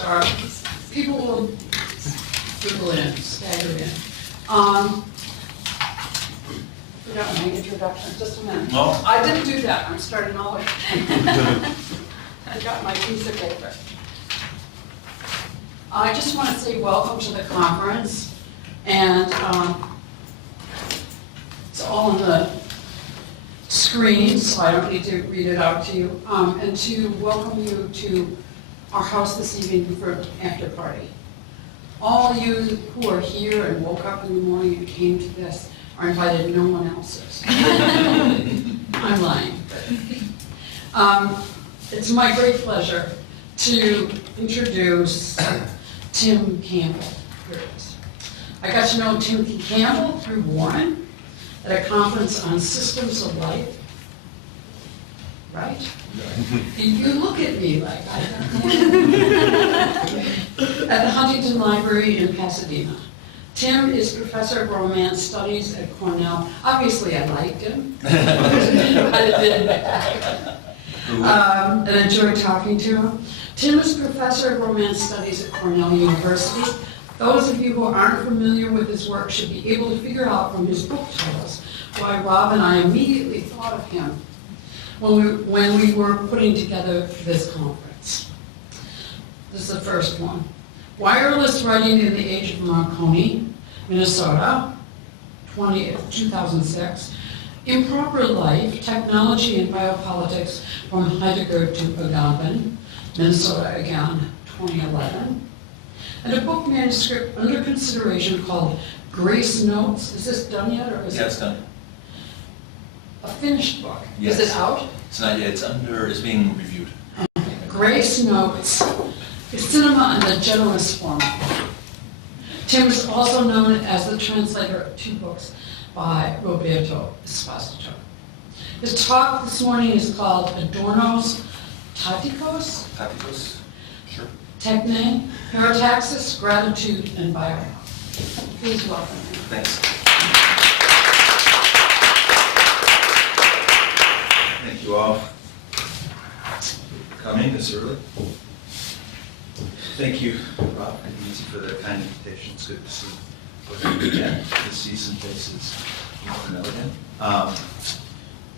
start. People will dribble in, stagger in. Forgot my introduction, just a minute. No. I didn't do that, I'm starting all over. I got my piece of paper. I just want to say welcome to the conference, and it's all on the screen, so I don't need to read it out to you, and to welcome you to our house this evening for an after party. All you who are here and woke up in the morning and came to this are invited, no one else is. I'm lying. It's my great pleasure to introduce Tim Campbell. Here it is. I got to know Tim Campbell through Warren at a conference on systems of life. Right? You look at me like I don't know. At the Huntington Library in Pasadena. Tim is professor of romance studies at Cornell. Obviously, I liked him. I did. And enjoyed talking to him. Tim is professor of romance studies at Cornell University. Those of you who aren't familiar with his work should be able to figure out from his book titles why Rob and I immediately thought of him when we were putting together this conference. This is the first one. Wireless Writing in the Age of Marconi, Minnesota, 2006. Improper Life, Technology and Biopolitics from Heidegger to Agamben, Minnesota again, 2011. And a book manuscript under consideration called Grace Notes. Is this done yet, or is Yeah, it's done. a finished book? Yes. Is it out? It's not yet. It's being reviewed. Okay. Grace Notes, Cinema and the Generous Format. Tim is also known as the translator of two books by Roberto Esposito. His talk this morning is called Adorno's Tatikos, Sure. Technē, Parataxis, Gratitude, and Biopower. Please welcome him. Thanks. Thank you all for coming this early. Thank you, Rob and Nancy, for the kind invitation. It's good to see you again, to see some faces in Cornell again.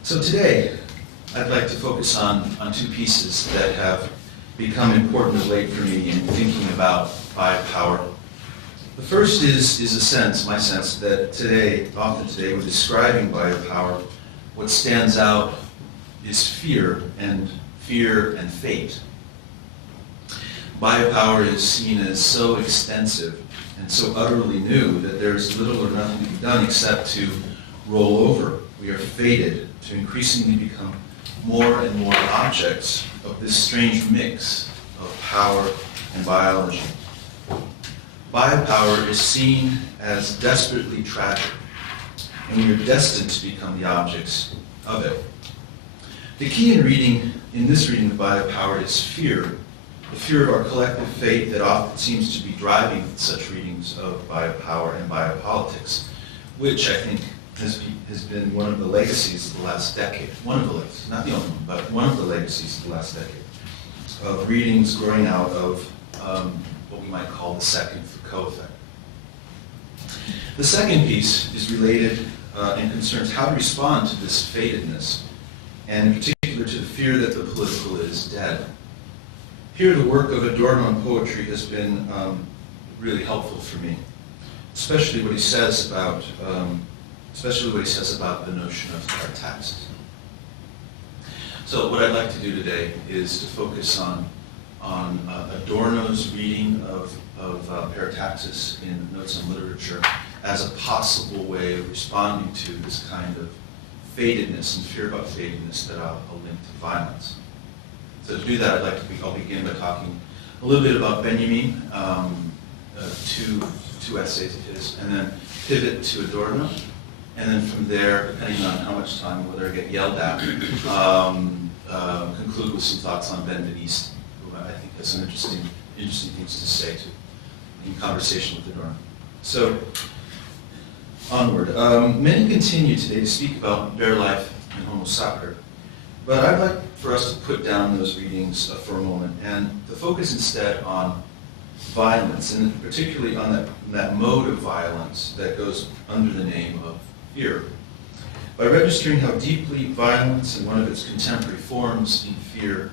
So today, I'd like to focus on two pieces that have become important of late for me in thinking about biopower. The first is my sense, that often today, when describing biopower, what stands out is fear and fate. Biopower is seen as so extensive and so utterly new that there's little or nothing to be done except to roll over. We are fated to increasingly become more and more objects of this strange mix of power and biology. Biopower is seen as desperately tragic, and we are destined to become the objects of it. The key in this reading of biopower is fear. The fear of our collective fate that often seems to be driving such readings of biopower and biopolitics, which I think has been one of the legacies of the last decade. One of the legacies, not the only one, but one of the legacies of the last decade of readings growing out of what we might call the second Foucault effect. The second piece is related and concerns how to respond to this fatedness, and in particular to the fear that the political is dead. Here, the work of Adorno in poetry has been really helpful for me, especially what he says about the notion of Parataxis. So, what I'd like to do today is to focus on Adorno's reading of Parataxis in Notes on Literature as a possible way of responding to this kind of fatedness and fear about fatedness that I'll link to violence. So to do that, I'll begin by talking a little bit about Benjamin, two essays of his, and then pivot to Adorno, and then from there, depending on how much time, whether I get yelled at, conclude with some thoughts on Ben East, who I think has some interesting things to say in conversation with Adorno. So, onward. Many continue today to speak about bare life and Homo sacer, but I'd like for us to put down those readings for a moment and to focus instead on violence, and particularly on that mode of violence that goes under the name of fear. By registering how deeply violence and one of its contemporary forms in fear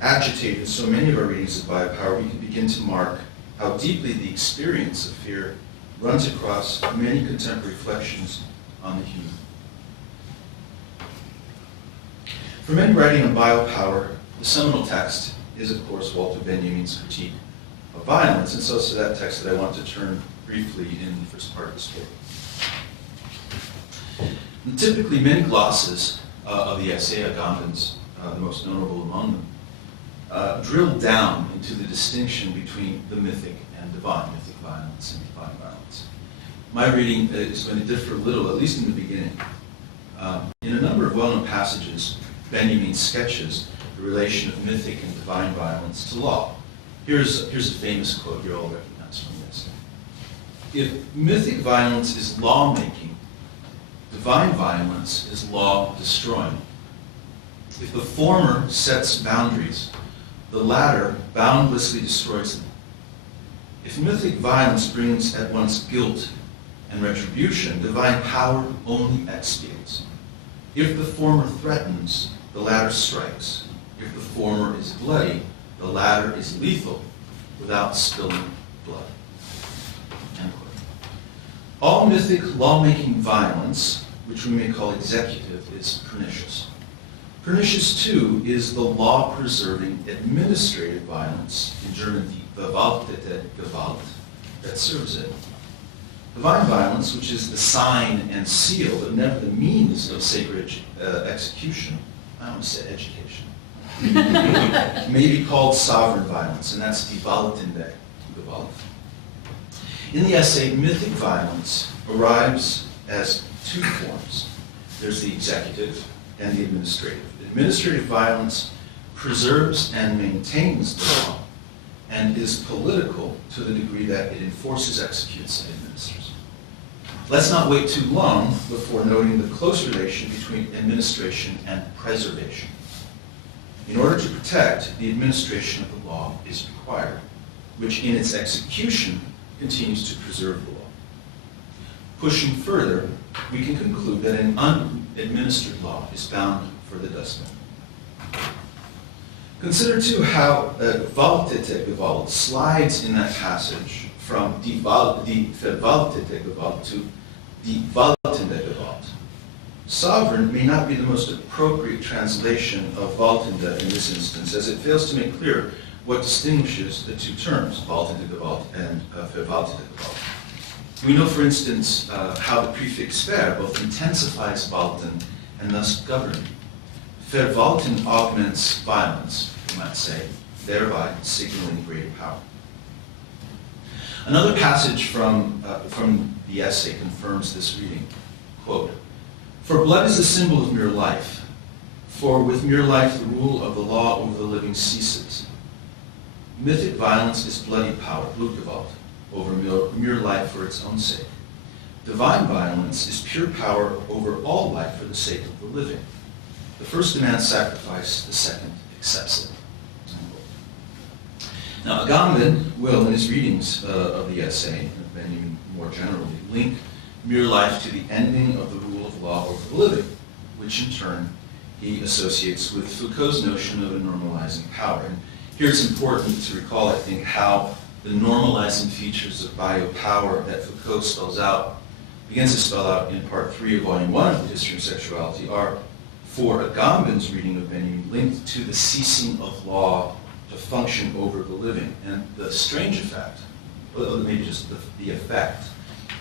agitate in so many of our readings of Biopower, we can begin to mark how deeply the experience of fear runs across many contemporary reflections on the human. For many writing on biopower, the seminal text is, of course, Walter Benjamin's critique of violence, and so it's to that text that I want to turn briefly in the first part of this book. And typically, many glosses of the essay, Agamben's the most notable among them, drill down into the distinction between the mythic and divine, mythic violence and divine violence. My reading is going to differ a little, at least in the beginning. In a number of well-known passages, Benjamin sketches the relation of mythic and divine violence to law. Here's a famous quote you all recognize from this. If mythic violence is law-making, divine violence is law-destroying. If the former sets boundaries, the latter boundlessly destroys them. If mythic violence brings at once guilt and retribution, divine power only expiates. If the former threatens, the latter strikes. If the former is bloody, the latter is lethal without spilling blood. End quote. All mythic law-making violence, which we may call executive, is pernicious. Pernicious, too, is the law-preserving administrative violence, in German, die verwaltete Gewalt, that serves it. Divine violence, which is the sign and seal, but never the means of sacred execution, I don't want to say education, may be called sovereign violence, and that's die waltende Gewalt. In the essay, mythic violence arrives as two forms. There's the executive and the administrative. Administrative violence preserves and maintains the law and is political to the degree that it enforces, executes, and administers. Let's not wait too long before noting the close relation between administration and preservation. In order to protect, the administration of the law is required, which in its execution continues to preserve the law. Pushing further, we can conclude that an unadministered law is bound for the dustbin. Consider, too, how waltete Gewalt slides in that passage from die verwaltete Gewalt to die waltende Gewalt. Sovereign may not be the most appropriate translation of waltende in this instance, as it fails to make clear what distinguishes the two terms, waltende Gewalt and verwaltete Gewalt. We know, for instance, how the prefix ver both intensifies walten and thus govern. Verwalten augments violence, you might say, thereby signaling greater power. Another passage from the essay confirms this reading. Quote, "For blood is a symbol of mere life, for with mere life the rule of the law over the living ceases. Mythic violence is bloody power, Blutgewalt, over mere life for its own sake. Divine violence is pure power over all life for the sake of the living. The first demands sacrifice, the second accepts it." Now, Agamben will, in his readings of the essay, and even more generally, link mere life to the ending of the rule of law over the living, which in turn he associates with Foucault's notion of a normalizing power. And here it's important to recall, I think, how the normalizing features of biopower that Foucault begins to spell out in part 3 of volume 1 of the History of Sexuality are, for Agamben's reading of Benjamin, linked to the ceasing of law to function over the living. And the strange effect, or maybe just the effect,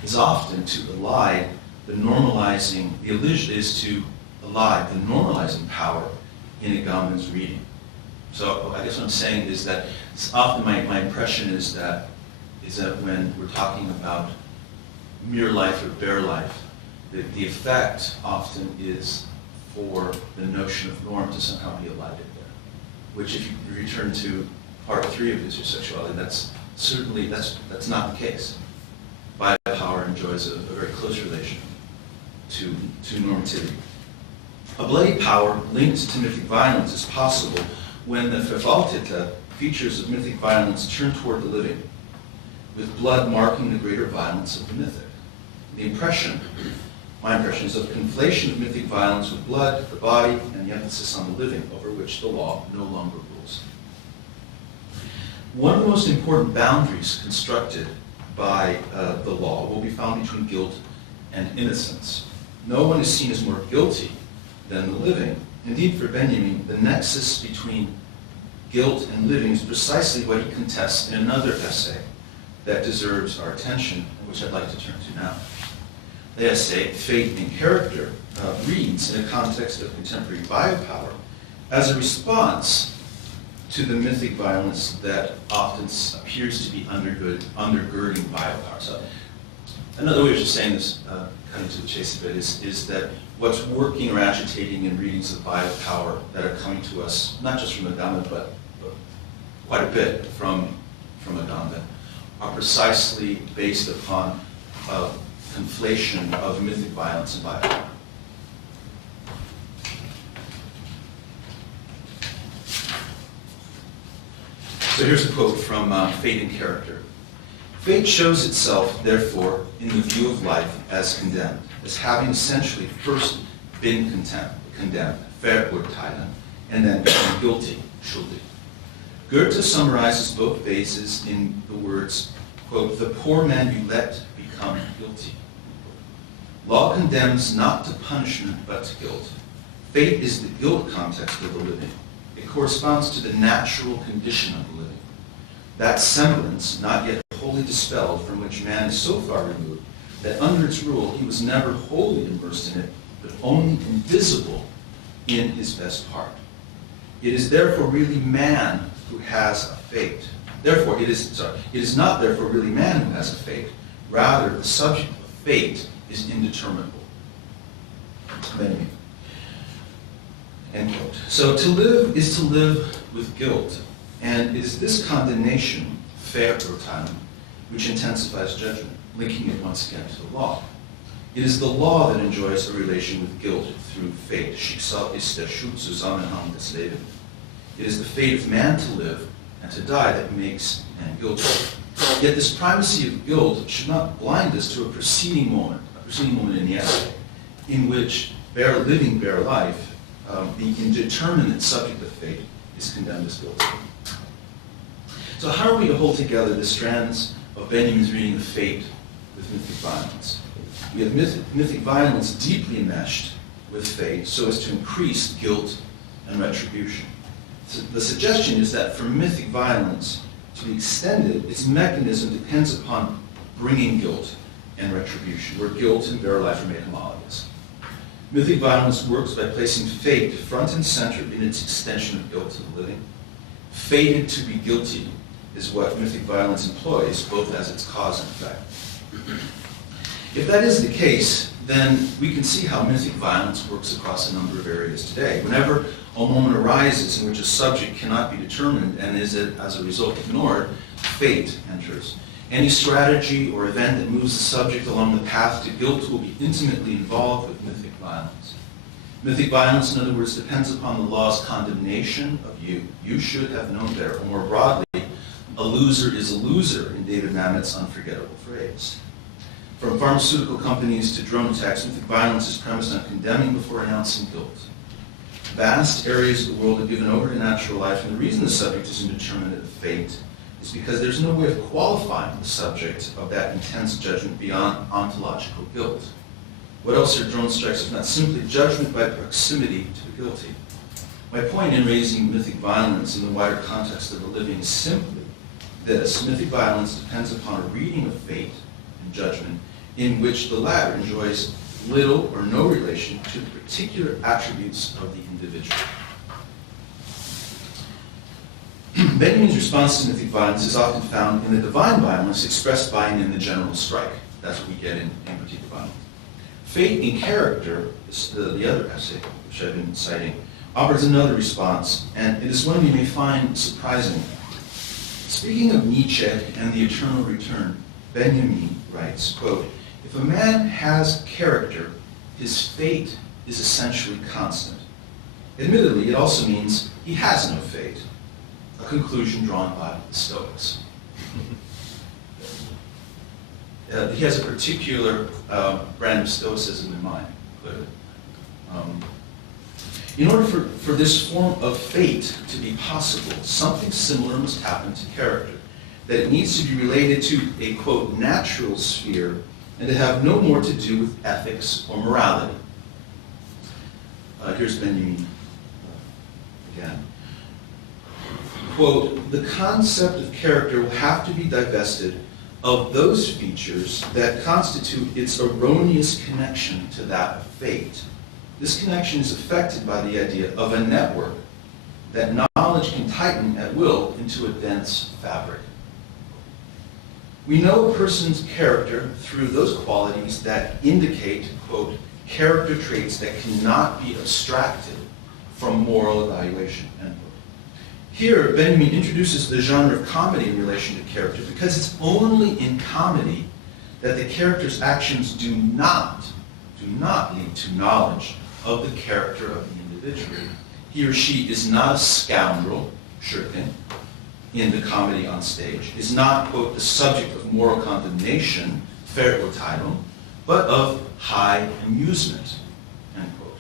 is often to elide the normalizing, the illusion is to elide the normalizing power in Agamben's reading. So I guess what I'm saying is that it's often my impression is that when we're talking about mere life or bare life, the effect often is for the notion of norm to somehow be elided there. Which, if you return to part 3 of History of Sexuality, that's not the case. Biopower enjoys a very close relation to normativity. A bloody power linked to mythic violence is possible when the verwaltete features of mythic violence turn toward the living with blood marking the greater violence of the mythic. My impression is of conflation of mythic violence with blood, the body, and the emphasis on the living, over which the law no longer rules. One of the most important boundaries constructed by the law will be found between guilt and innocence. No one is seen as more guilty than the living. Indeed, for Benjamin, the nexus between guilt and living is precisely what he contests in another essay that deserves our attention, and which I'd like to turn to now. The essay, Fate in Character, reads in a context of contemporary biopower as a response to the mythic violence that often appears to be undergirding biopower. So another way of just saying this, cutting to the chase a bit, is that what's working or agitating in readings of biopower that are coming to us, not just from Agamben, but quite a bit from Agamben, are precisely based upon conflation of mythic violence and biopower. So here's a quote from Fate in Character. Fate shows itself, therefore, in the view of life as condemned, as having essentially first been condemned, verurteilen, and then become guilty, schuldig. Goethe summarizes both phases in the words, quote, the poor man you let become guilty. Law condemns not to punishment but to guilt. Fate is the guilt context of the living. It corresponds to the natural condition of the living. That semblance, not yet wholly dispelled, from which man is so far removed that under its rule he was never wholly immersed in it, but only invisible in his best part. It is therefore really man who has a fate. Therefore, it is not therefore really man who has a fate. Rather, the subject of fate is indeterminable. End quote. So to live is to live with guilt, and it is this condemnation, verurteilen, which intensifies judgment, linking it once again to the law. It is the law that enjoys a relation with guilt through fate. Schicksal ist der Schuldzusammenhang des Lebens. It is the fate of man to live and to die that makes man guilty. Yet this primacy of guilt should not blind us to a preceding moment in the essay, in which bare living, bare life, the indeterminate subject of fate, is condemned as guilty. So how are we to hold together the strands of Benjamin's reading of fate with mythic violence? We have mythic violence deeply enmeshed with fate so as to increase guilt and retribution. So the suggestion is that for mythic violence to be extended, its mechanism depends upon bringing guilt and retribution, where guilt and bare life are made homologous. Mythic violence works by placing fate front and center in its extension of guilt to the living. Fated to be guilty is what mythic violence employs, both as its cause and effect. If that is the case, then we can see how mythic violence works across a number of areas today. Whenever a moment arises in which a subject cannot be determined and is, as a result, ignored, fate enters. Any strategy or event that moves the subject along the path to guilt will be intimately involved with mythic violence. Mythic violence, in other words, depends upon the law's condemnation of you. You should have known better. Or more broadly, a loser is a loser, in David Mamet's unforgettable phrase. From pharmaceutical companies to drone attacks, mythic violence is premised on condemning before announcing guilt. Vast areas of the world are given over to natural life, and the reason the subject is indeterminate of fate is because there's no way of qualifying the subject of that intense judgment beyond ontological guilt. What else are drone strikes if not simply judgment by proximity to the guilty? My point in raising mythic violence in the wider context of the living is simply this. Mythic violence depends upon a reading of fate and judgment in which the latter enjoys little or no relation to the particular attributes of the individual. Benjamin's response to mythic violence is often found in the divine violence expressed by and in the general strike. That's what we get in critique of violence. Fate in Character, is the other essay which I've been citing, offers another response, and it is one you may find surprising. Speaking of Nietzsche and the eternal return, Benjamin writes, quote, if a man has character, his fate is essentially constant. Admittedly, it also means he has no fate, a conclusion drawn by the Stoics. he has a particular brand of stoicism in mind, clearly. In order for this form of fate to be possible, something similar must happen to character, that it needs to be related to a, quote, natural sphere, and to have no more to do with ethics or morality. Here's Benjamin again. Quote, the concept of character will have to be divested of those features that constitute its erroneous connection to that of fate. This connection is affected by the idea of a network that knowledge can tighten at will into a dense fabric. We know a person's character through those qualities that indicate, quote, character traits that cannot be abstracted from moral evaluation, end quote. Here, Benjamin introduces the genre of comedy in relation to character because it's only in comedy that the character's actions do not lead to knowledge of the character of the individual. He or she is not a scoundrel, Schurken, in the comedy on stage, is not, quote, the subject of moral condemnation, Verurteilung, but of high amusement, end quote.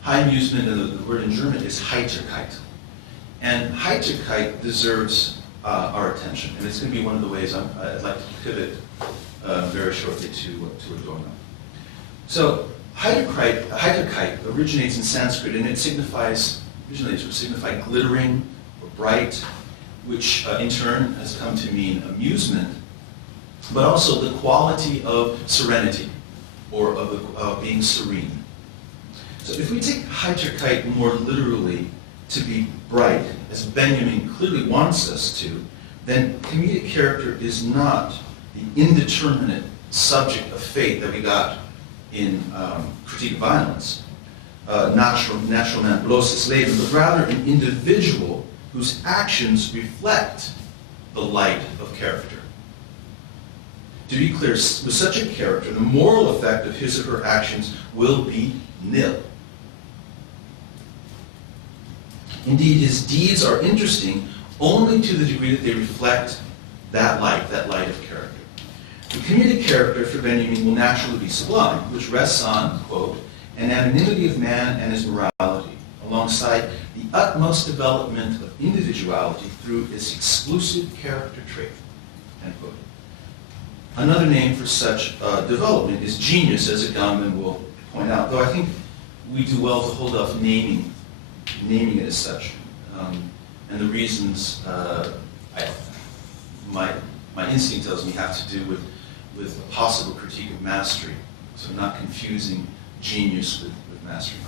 High amusement, and the word in German is Heiterkeit. And Heiterkeit deserves our attention, and it's going to be one of the ways I'd like to pivot very shortly to Adorno. So Heiterkeit originates in Sanskrit, and it originally to signify glittering or bright, which in turn has come to mean amusement, but also the quality of serenity, or of being serene. So if we take Heiterkeit more literally to be bright, as Benjamin clearly wants us to, then comedic character is not the indeterminate subject of fate that we got in Critique of Violence, natural man bloßes Leben, but rather an individual whose actions reflect the light of character. To be clear, with such a character, the moral effect of his or her actions will be nil. Indeed, his deeds are interesting only to the degree that they reflect that light of character. The comedic character for Benjamin will naturally be sublime, which rests on, quote, an anonymity of man and his morality, alongside the utmost development of individuality through its exclusive character trait, end quote. Another name for such development is genius, as Agamben will point out, though I think we do well to hold off naming it as such. And the reasons my instinct tells me have to do with a possible critique of mastery, so not confusing genius with mastery.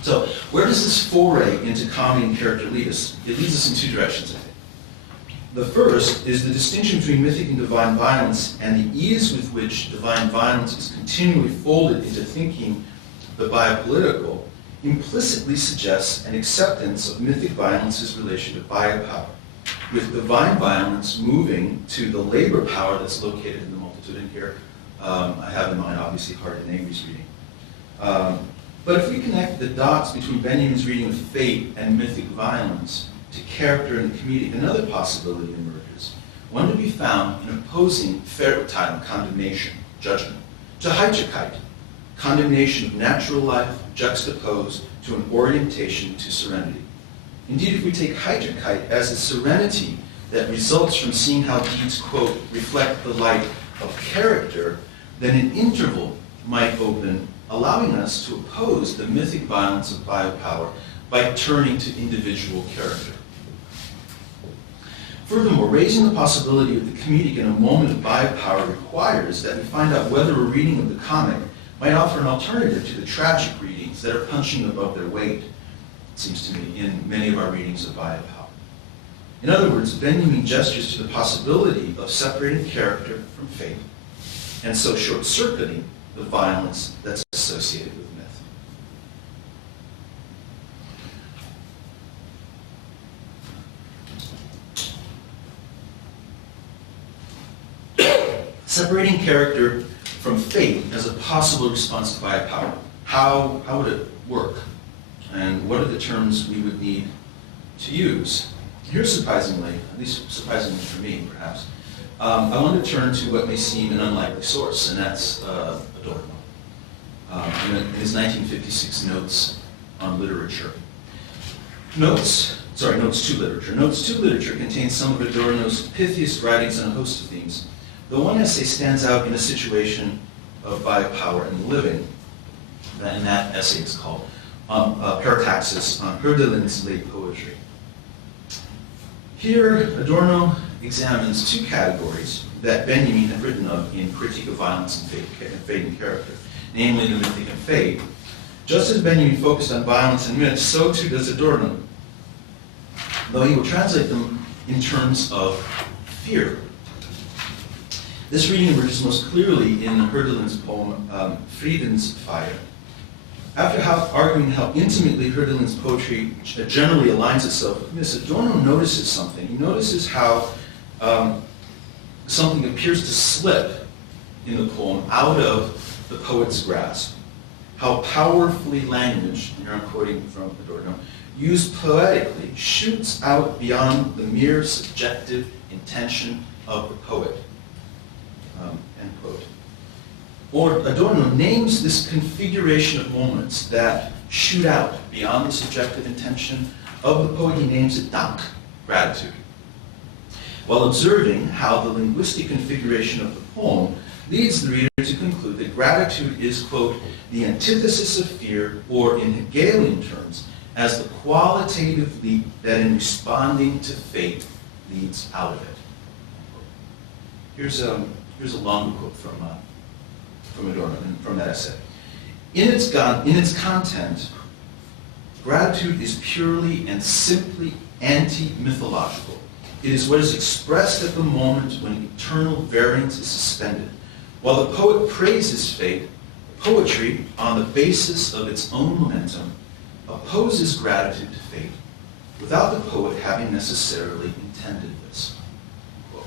So where does this foray into comedy and character lead us? It leads us in two directions, I think. The first is the distinction between mythic and divine violence, and the ease with which divine violence is continually folded into thinking the biopolitical implicitly suggests an acceptance of mythic violence's relation to biopower, with divine violence moving to the labor power that's located in the multitude. And here I have in mind, obviously, Hart and Avery's reading. But if we connect the dots between Benjamin's reading of fate and mythic violence to character and the comedic, another possibility emerges, one to be found in opposing Verurteilung, condemnation, judgment, to Heiterkeit, condemnation of natural life juxtaposed to an orientation to serenity. Indeed, if we take Heiterkeit as a serenity that results from seeing how deeds, quote, reflect the light of character, then an interval might open, allowing us to oppose the mythic violence of biopower by turning to individual character. Furthermore, raising the possibility of the comedic in a moment of biopower requires that we find out whether a reading of the comic might offer an alternative to the tragic readings that are punching above their weight, it seems to me, in many of our readings of biopower. In other words, Benjamin gestures to the possibility of separating character from fate, and so short-circuiting the violence that's associated with myth. Separating character from fate as a possible response to biopower. How would it work? And what are the terms we would need to use? Here, surprisingly, at least surprisingly for me, perhaps, I want to turn to what may seem an unlikely source, and that's Adorno. In his 1956 Notes on Literature. Notes to Literature. Notes to Literature contains some of Adorno's pithiest writings on a host of themes. The one essay stands out in a situation of biopower and living, and that essay is called Parataxis on Hölderlin's late poetry. Here, Adorno examines two categories that Benjamin had written of in Critique of Violence and Fate and Character, namely the mythic and fate. Just as Benjamin focused on violence and myth, so too does Adorno, though he will translate them in terms of fear. This reading emerges most clearly in Hölderlin's poem, Friedensfeier. After arguing how intimately Hölderlin's poetry generally aligns itself with myths, Adorno notices something. He notices how something appears to slip in the poem out of the poet's grasp. How powerfully language, and here I'm quoting from Adorno, used poetically, shoots out beyond the mere subjective intention of the poet. End quote. Or Adorno names this configuration of moments that shoot out beyond the subjective intention of the poet. He names it Dank, gratitude, while observing how the linguistic configuration of the poem leads the reader to conclude that gratitude is, quote, the antithesis of fear, or in Hegelian terms, as the qualitative leap that in responding to fate leads out of it. Here's a long quote from Adorno, from that essay. In its content, gratitude is purely and simply anti-mythological. It is what is expressed at the moment when eternal variance is suspended. While the poet praises fate, poetry, on the basis of its own momentum, opposes gratitude to fate, without the poet having necessarily intended this. Quote.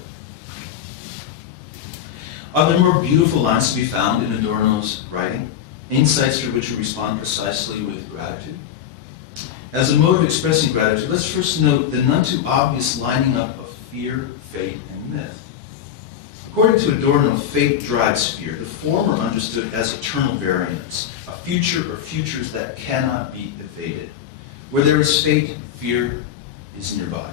Are there more beautiful lines to be found in Adorno's writing? Insights through which we respond precisely with gratitude? As a mode of expressing gratitude, let's first note the none too obvious lining up of fear, fate, and myth. According to Adorno, fate drives fear, the former understood as eternal variance, a future or futures that cannot be evaded. Where there is fate, fear is nearby.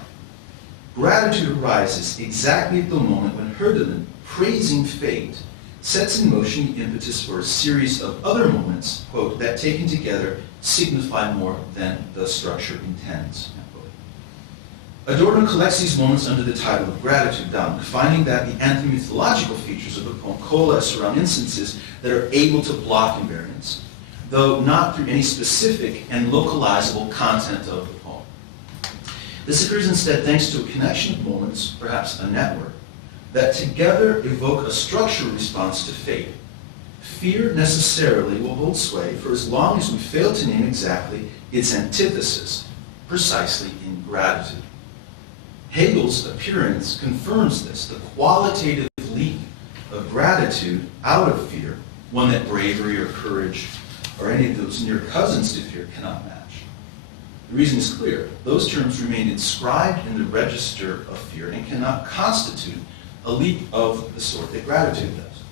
Gratitude arises exactly at the moment when Hölderlin, praising fate, sets in motion the impetus for a series of other moments, quote, that taken together signify more than the structure intends. Adorno collects these moments under the title of Gratitude, finding that the anti-mythological features of the poem coalesce around instances that are able to block invariance, though not through any specific and localizable content of the poem. This occurs instead thanks to a connection of moments, perhaps a network, that together evoke a structural response to fate. Fear necessarily will hold sway for as long as we fail to name exactly its antithesis, precisely in gratitude. Hegel's appearance confirms this, the qualitative leap of gratitude out of fear, one that bravery or courage or any of those near cousins to fear cannot match. The reason is clear. Those terms remain inscribed in the register of fear and cannot constitute a leap of the sort that gratitude does.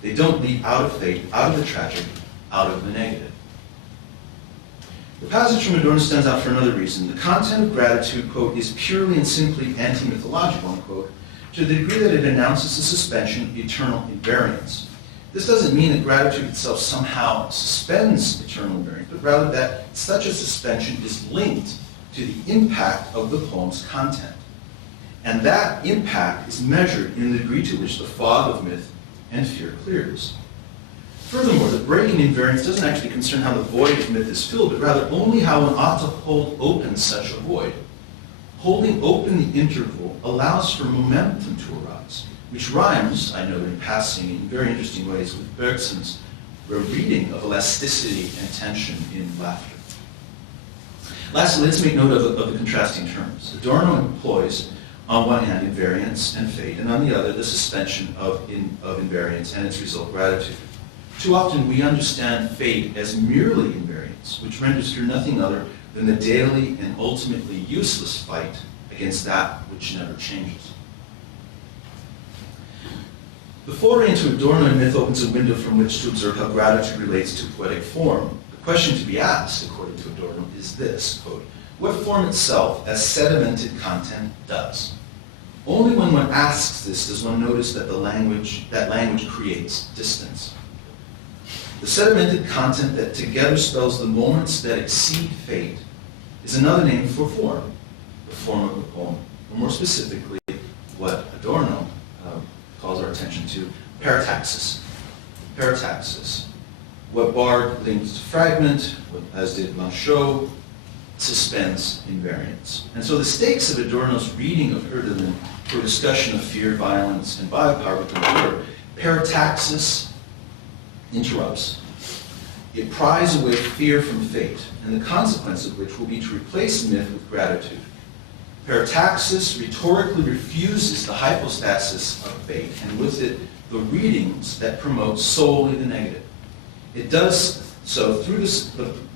They don't leap out of fate, out of the tragic, out of the negative. The passage from Adorno stands out for another reason. The content of gratitude, quote, is purely and simply anti-mythological, unquote, to the degree that it announces the suspension of eternal invariance. This doesn't mean that gratitude itself somehow suspends eternal invariance, but rather that such a suspension is linked to the impact of the poem's content. And that impact is measured in the degree to which the fog of myth and fear clears. Furthermore, the breaking invariance doesn't actually concern how the void of myth is filled, but rather only how one ought to hold open such a void. Holding open the interval allows for momentum to arise, which rhymes, I note in passing, in very interesting ways with Bergson's reading of elasticity and tension in laughter. Lastly, let's make note of the contrasting terms. Adorno employs, on one hand, invariance and fate, and on the other, the suspension of invariance and its result, gratitude. Too often we understand fate as merely invariance, which renders fear nothing other than the daily and ultimately useless fight against that which never changes. The foray into Adorno and myth opens a window from which to observe how gratitude relates to poetic form. The question to be asked, according to Adorno, is this, quote, what form itself, as sedimented content, does? Only when one asks this does one notice that language creates distance. The sedimented content that together spells the moments that exceed fate is another name for form, the form of the poem, or more specifically, what Adorno calls our attention to, parataxis. Parataxis. What Bard links to fragment, as did Manchot, suspense invariance. And so the stakes of Adorno's reading of Hölderlin for a discussion of fear, violence, and biopower become clear. Parataxis interrupts. It pries away fear from fate, and the consequence of which will be to replace myth with gratitude. Parataxis rhetorically refuses the hypostasis of fate, and with it, the readings that promote solely the negative. It does so through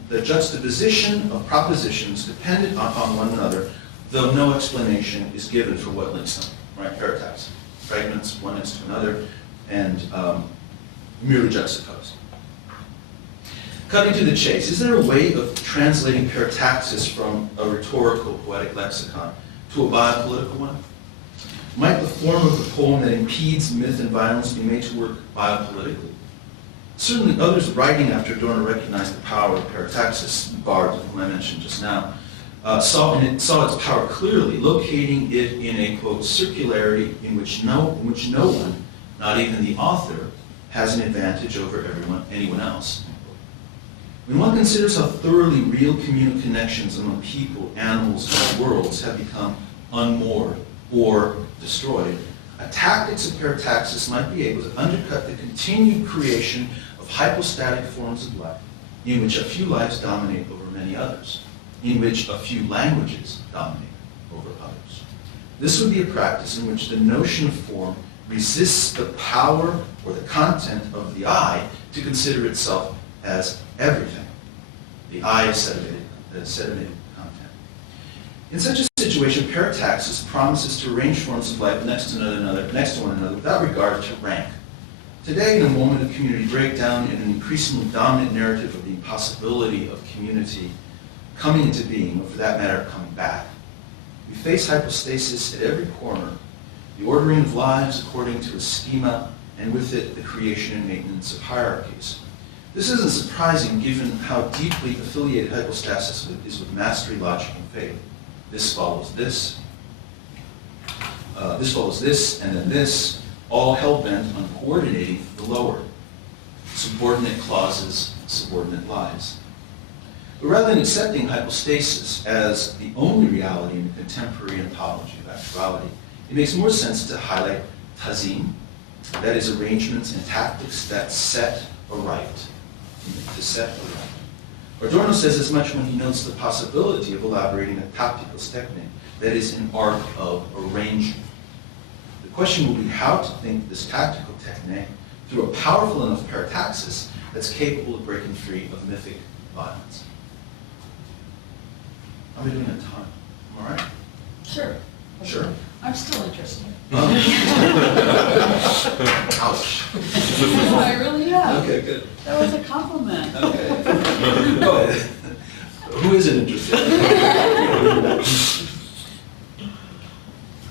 the juxtaposition of propositions dependent upon one another, though no explanation is given for what links them, right? Parataxis. Fragments, one next to another, and merely juxtaposed. Cutting to the chase, is there a way of translating parataxis from a rhetorical poetic lexicon to a biopolitical one? Might the form of the poem that impedes myth and violence be made to work biopolitically? Certainly others writing after Adorno recognized the power of parataxis. Bard, whom I mentioned just now, saw its power clearly, locating it in a, quote, circularity in which no one, not even the author, has an advantage over anyone else. When one considers how thoroughly real communal connections among people, animals, and worlds have become unmoored or destroyed, a tactics of parataxis might be able to undercut the continued creation of hypostatic forms of life, in which a few lives dominate over many others, in which a few languages dominate over others. This would be a practice in which the notion of form resists the power or the content of the I to consider itself as everything. The I is sedimented content. In such a situation, parataxis promises to arrange forms of life next to one another without regard to rank. Today, in a moment of community breakdown and an increasingly dominant narrative of the impossibility of community coming into being, or for that matter, coming back, we face hypostasis at every corner, the ordering of lives according to a schema, and with it, the creation and maintenance of hierarchies. This isn't surprising given how deeply affiliated hypostasis is with mastery, logic, and faith. This follows this, and then this, all hell-bent on coordinating the lower. Subordinate clauses, subordinate lives. But rather than accepting hypostasis as the only reality in the contemporary ontology of actuality, it makes more sense to highlight tazim, that is, arrangements and tactics that set aright. To set aright. Adorno says as much when he notes the possibility of elaborating a Tatikos Technē, that is, an art of arrangement. The question will be how to think this tactical Technē through a powerful enough parataxis that's capable of breaking free of mythic violence. How are we doing on time? All right? Sure. Sure. I'm still interested. Ouch. No, I really am. Okay, good. That was a compliment. Okay. Go ahead. Who isn't interested?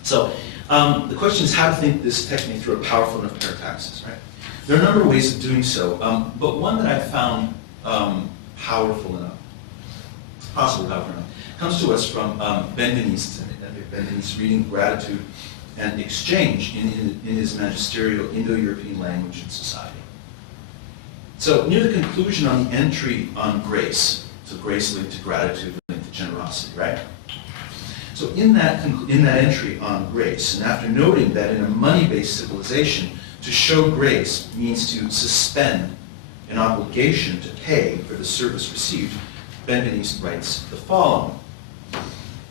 So, the question is how to think this technique through a powerful enough parataxis, right? There are a number of ways of doing so, but one that I found powerful enough, possibly powerful enough, comes to us from Benveniste reading Gratitude and Exchange in his magisterial Indo-European Language and Society. So near the conclusion on the entry on grace, so grace linked to gratitude, linked to generosity, right? So in that entry on grace, and after noting that in a money-based civilization, to show grace means to suspend an obligation to pay for the service received, Benveniste writes the following.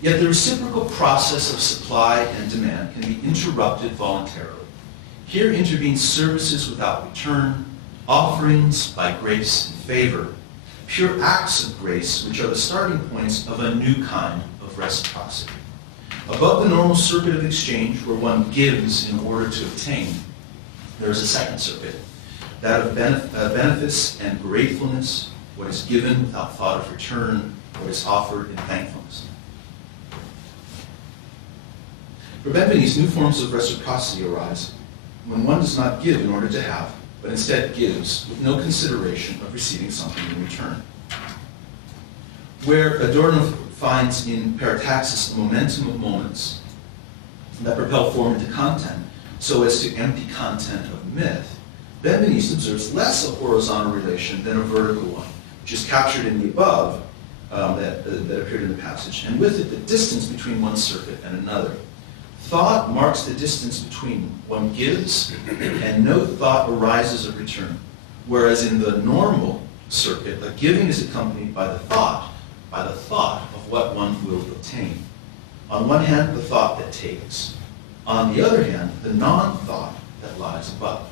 Yet the reciprocal process of supply and demand can be interrupted voluntarily. Here intervene services without return, offerings by grace and favor, pure acts of grace which are the starting points of a new kind of reciprocity. Above the normal circuit of exchange where one gives in order to obtain, There is a second circuit, that of benefice and gratefulness, what is given without thought of return, what is offered in thankfulness. For Benveniste, new forms of reciprocity arise when one does not give in order to have, but instead gives with no consideration of receiving something in return. Where Adorno finds in Parataxis a momentum of moments that propel form into content, so as to empty content of myth, Benveniste observes less a horizontal relation than a vertical one, which is captured in the above that appeared in the passage, and with it the distance between one circuit and another. Thought marks the distance between them. One gives, and no thought arises of return. Whereas in the normal circuit, a giving is accompanied by the thought of what one will obtain. On one hand, the thought that takes. On the other hand, the non-thought that lies above.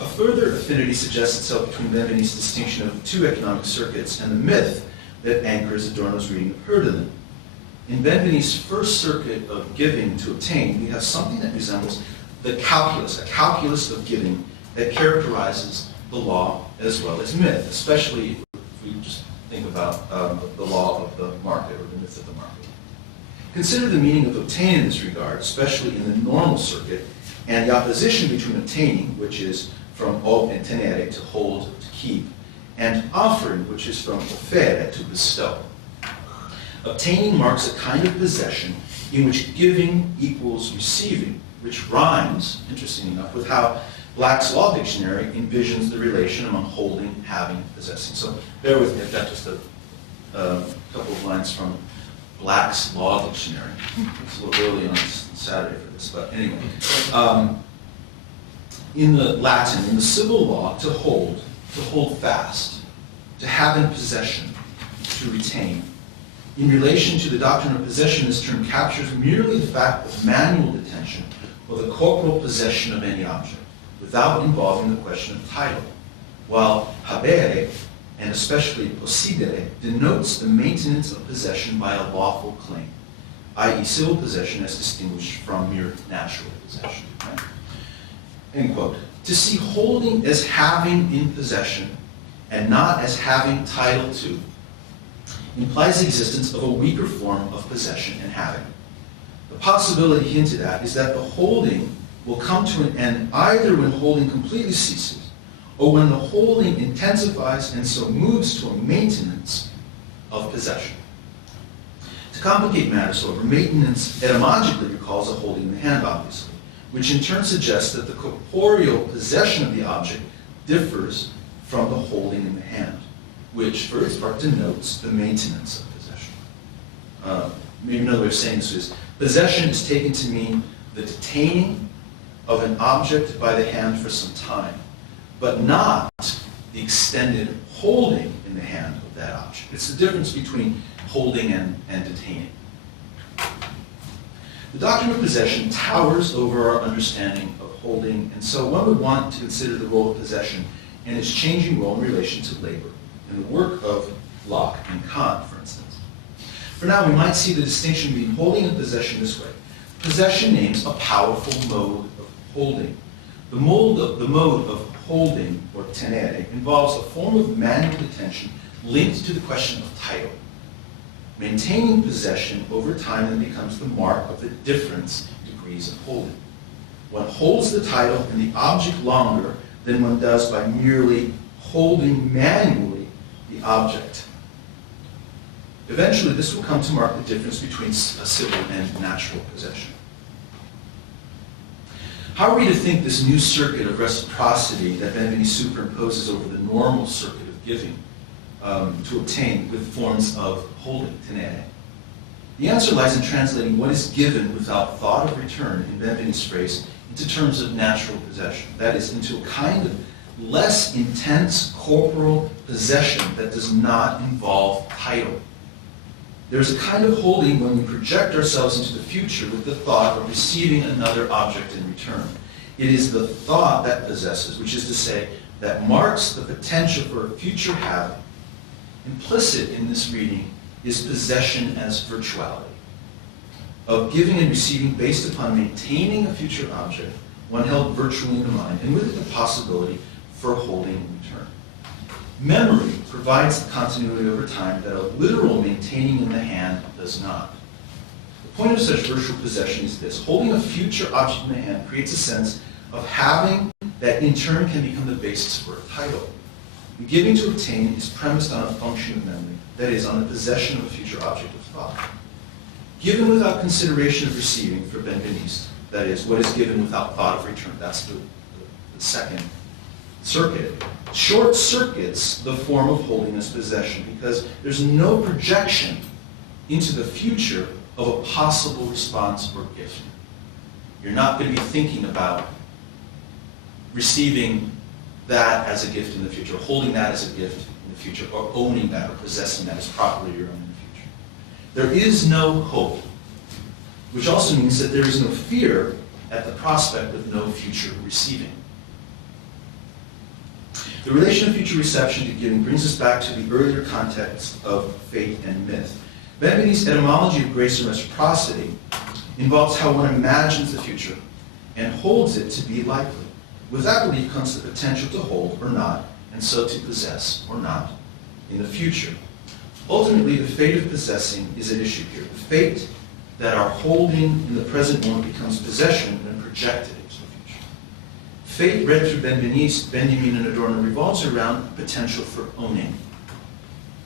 A further affinity suggests itself between Benveniste's distinction of two economic circuits and the myth that anchors Adorno's reading of Herderlin. In Benveniste's first circuit of giving to obtain, we have something that resembles the calculus, a calculus of giving that characterizes the law as well as myth, especially if we just think about the law of the market or the myth of the market. Consider the meaning of obtain in this regard, especially in the normal circuit, and the opposition between obtaining, which is from ob and tenere, to hold, to keep, and offering, which is from offere, to bestow. Obtaining marks a kind of possession in which giving equals receiving, which rhymes, interesting enough, with how Black's Law Dictionary envisions the relation among holding, having, possessing. So bear with me, I've got just a couple of lines from Black's Law Dictionary. It's a little early on Saturday for this, but anyway. In the Latin, in the civil law, to hold fast, to have in possession, to retain. In relation to the doctrine of possession, this term captures merely the fact of manual detention or the corporal possession of any object, without involving the question of title, while habere, and especially possidere, denotes the maintenance of possession by a lawful claim, i.e. civil possession as distinguished from mere natural possession. Right? End quote. To see holding as having in possession and not as having title to implies the existence of a weaker form of possession and having. The possibility hinted at is that the holding will come to an end either when holding completely ceases or when the holding intensifies and so moves to a maintenance of possession. To complicate matters, however, maintenance etymologically recalls a holding in the hand, obviously, which in turn suggests that the corporeal possession of the object differs from the holding in the hand, which for its part denotes the maintenance of possession. Maybe another way of saying this is, possession is taken to mean the detaining of an object by the hand for some time, but not the extended holding in the hand of that object. It's the difference between holding and detaining. The doctrine of possession towers over our understanding of holding, and so one would want to consider the role of possession and its changing role in relation to labor, in the work of Locke and Kant, for instance. For now, we might see the distinction between holding and possession this way. Possession names a powerful mode of holding. The mode of holding, or tenere, involves a form of manual detention linked to the question of title. Maintaining possession over time then becomes the mark of the different degrees of holding. One holds the title and the object longer than one does by merely holding manually the object. Eventually, this will come to mark the difference between a civil and natural possession. How are we to think this new circuit of reciprocity that Benveniste superimposes over the normal circuit of giving to obtain with forms of holding, tenere? The answer lies in translating what is given without thought of return in Benveniste's phrase into terms of natural possession. That is, into a kind of less intense corporal possession that does not involve title. There is a kind of holding when we project ourselves into the future with the thought of receiving another object in return. It is the thought that possesses, which is to say, that marks the potential for a future having. Implicit in this reading is possession as virtuality, of giving and receiving based upon maintaining a future object one held virtually in the mind, and with it the possibility for holding in return. Memory provides the continuity over time that a literal maintaining in the hand does not. The point of such virtual possession is this: holding a future object in the hand creates a sense of having that in turn can become the basis for a title. The giving to obtain is premised on a function of memory, that is, on the possession of a future object of thought. Given without consideration of receiving, for Benveniste, that is, what is given without thought of return, that's the second circuit, short circuits the form of holding as possession because there's no projection into the future of a possible response or gift. You're not going to be thinking about receiving that as a gift in the future, holding that as a gift in the future, or owning that or possessing that as properly your own in the future. There is no hope, which also means that there is no fear at the prospect of no future receiving. The relation of future reception to giving brings us back to the earlier context of faith and myth. Benveniste's etymology of grace and reciprocity involves how one imagines the future and holds it to be likely. With that belief comes the potential to hold or not, and so to possess or not in the future. Ultimately, the fate of possessing is at issue here. The fate that our holding in the present moment becomes possession and projected into the future. Fate, read through Benveniste, Benjamin, and Adorno, revolves around potential for owning.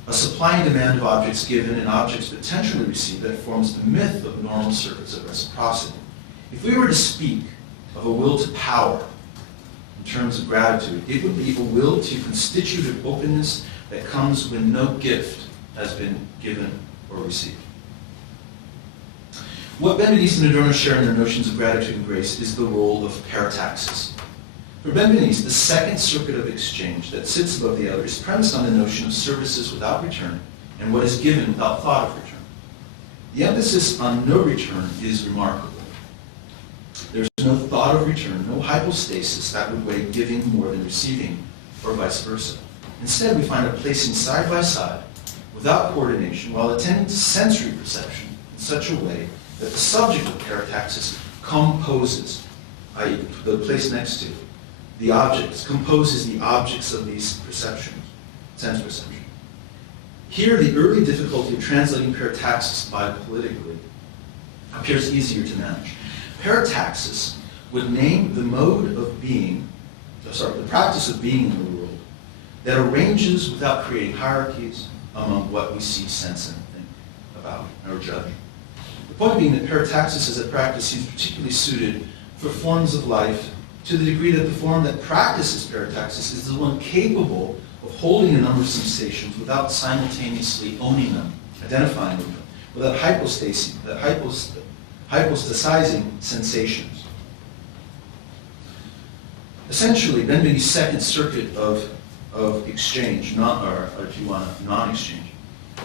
A supply and demand of objects given and objects potentially received that forms the myth of normal circuits of reciprocity. If we were to speak of a will to power in terms of gratitude, it would be a will to constitutive openness that comes when no gift has been given or received. What Benveniste and Adorno share in their notions of gratitude and grace is the role of parataxis. For Benveniste, the second circuit of exchange that sits above the other is premised on the notion of services without return and what is given without thought of return. The emphasis on no return is remarkable. There's no thought of return, no hypostasis that would weigh giving more than receiving, or vice versa. Instead, we find a placing side by side, without coordination, while attending to sensory perception in such a way that the subject of parataxis composes, i.e. the place next to, the objects, composes the objects of these perceptions, sense perception. Here, the early difficulty of translating parataxis biopolitically appears easier to manage. Parataxis would name the mode of being, the practice of being in the world that arranges without creating hierarchies among what we see, sense, and think about, or judge. The point being that parataxis as a practice seems particularly suited for forms of life to the degree that the form that practices parataxis is the one capable of holding a number of sensations without simultaneously owning them, identifying with them, without hypostasizing sensations. Essentially, Benveniste's second circuit of exchange, or if you want, non-exchange,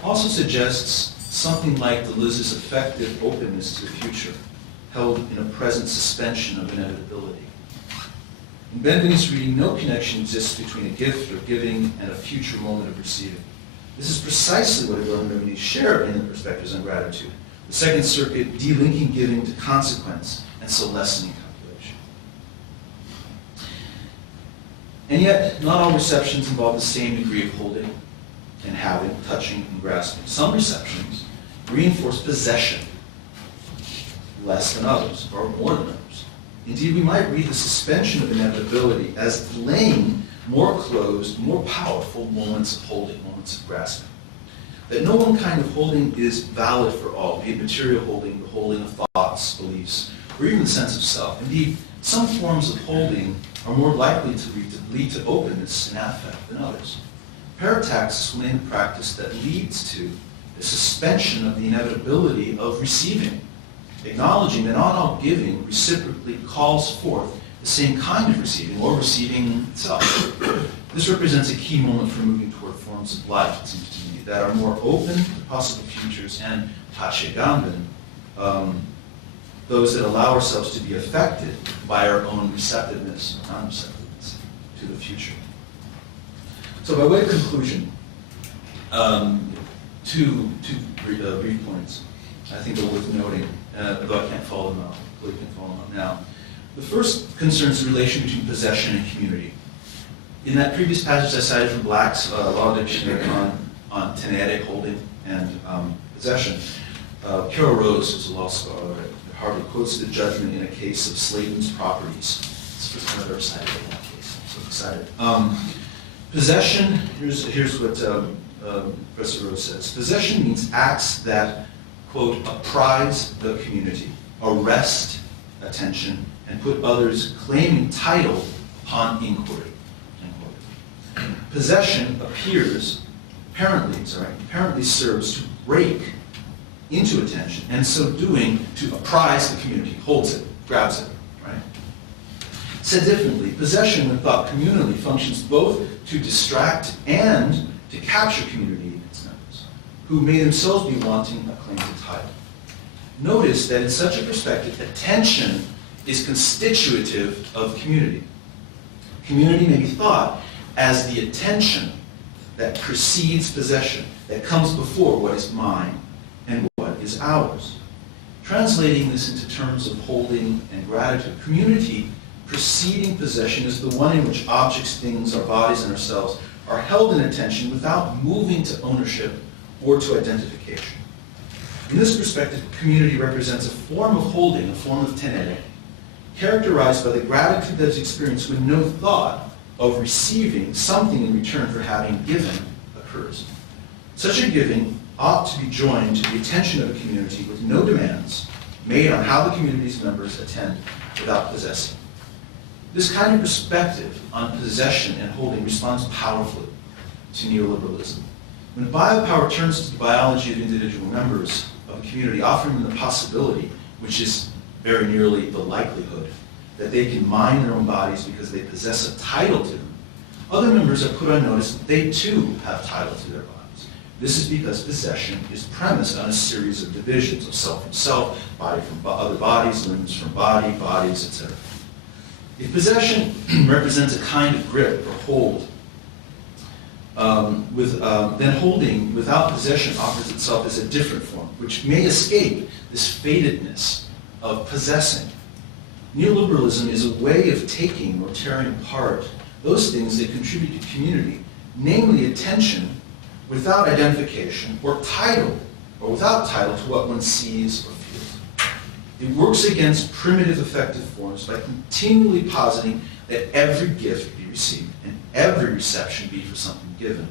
also suggests something like Deleuze's effective openness to the future, held in a present suspension of inevitability. In Benveniste's reading, no connection exists between a gift or giving and a future moment of receiving. This is precisely what Adorno and Benveniste share in the perspectives on gratitude. The second circuit delinking giving to consequence, and so lessening calculation. And yet, not all receptions involve the same degree of holding and having, touching, and grasping. Some receptions reinforce possession less than others, or more than others. Indeed, we might read the suspension of inevitability as delaying more closed, more powerful moments of holding, moments of grasping. That no one kind of holding is valid for all, be it material holding, the holding of thoughts, beliefs, or even the sense of self. Indeed, some forms of holding are more likely to lead to openness and affect than others. Parataxis will name a practice that leads to the suspension of the inevitability of receiving, acknowledging that not all giving reciprocally calls forth the same kind of receiving, or receiving itself. This represents a key moment for moving toward forms of life, it seems to me, that are more open to possible futures and tachegamben, those that allow ourselves to be affected by our own receptiveness or non-receptiveness to the future. So by way of conclusion, two brief points I think are worth noting, though I can't follow them out, completely can't follow them out now. The first concerns the relation between possession and community. In that previous passage I cited from Black's Law Dictionary on tenetic, holding, and possession, Carol Rose, who's a law scholar at Harvard, quotes the judgment in a case of Sladen's properties. It's the first time I've ever cited in that case. I'm so excited. Possession, here's what Professor Rose says. Possession means acts that, quote, apprise the community, arrest attention, and put others claiming title upon inquiry. End quote. Possession apparently serves to break into attention, and so doing to apprise the community, holds it, grabs it, right? Said differently, possession when thought communally functions both to distract and to capture community its members, who may themselves be wanting a claim to title. Notice that in such a perspective, attention is constitutive of community. Community may be thought as the attention that precedes possession, that comes before what is mine and what is ours. Translating this into terms of holding and gratitude, community preceding possession is the one in which objects, things, our bodies, and ourselves are held in attention without moving to ownership or to identification. In this perspective, community represents a form of holding, a form of tenetic, characterized by the gratitude that is experienced when no thought of receiving something in return for having given occurs. Such a giving ought to be joined to the attention of a community with no demands made on how the community's members attend without possessing. This kind of perspective on possession and holding responds powerfully to neoliberalism. When biopower turns to the biology of individual members of a community, offering them the possibility, which is very nearly the likelihood, that they can mind their own bodies because they possess a title to them, other members are put on notice that they too have title to their bodies. This is because possession is premised on a series of divisions of self from self, body from other bodies, limbs from body, bodies, etc. If possession represents a kind of grip or hold, then holding without possession offers itself as a different form, which may escape this fatedness of possessing. Neoliberalism is a way of taking or tearing apart those things that contribute to community, namely attention without identification, or title, or without title to what one sees or feels. It works against primitive affective forms by continually positing that every gift be received and every reception be for something given.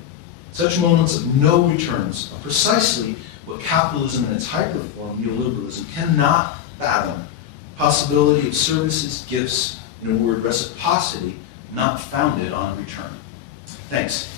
Such moments of no returns are precisely what capitalism in its hyperform, neoliberalism, cannot fathom. Possibility of services, gifts, in a word, reciprocity, not founded on return. Thanks.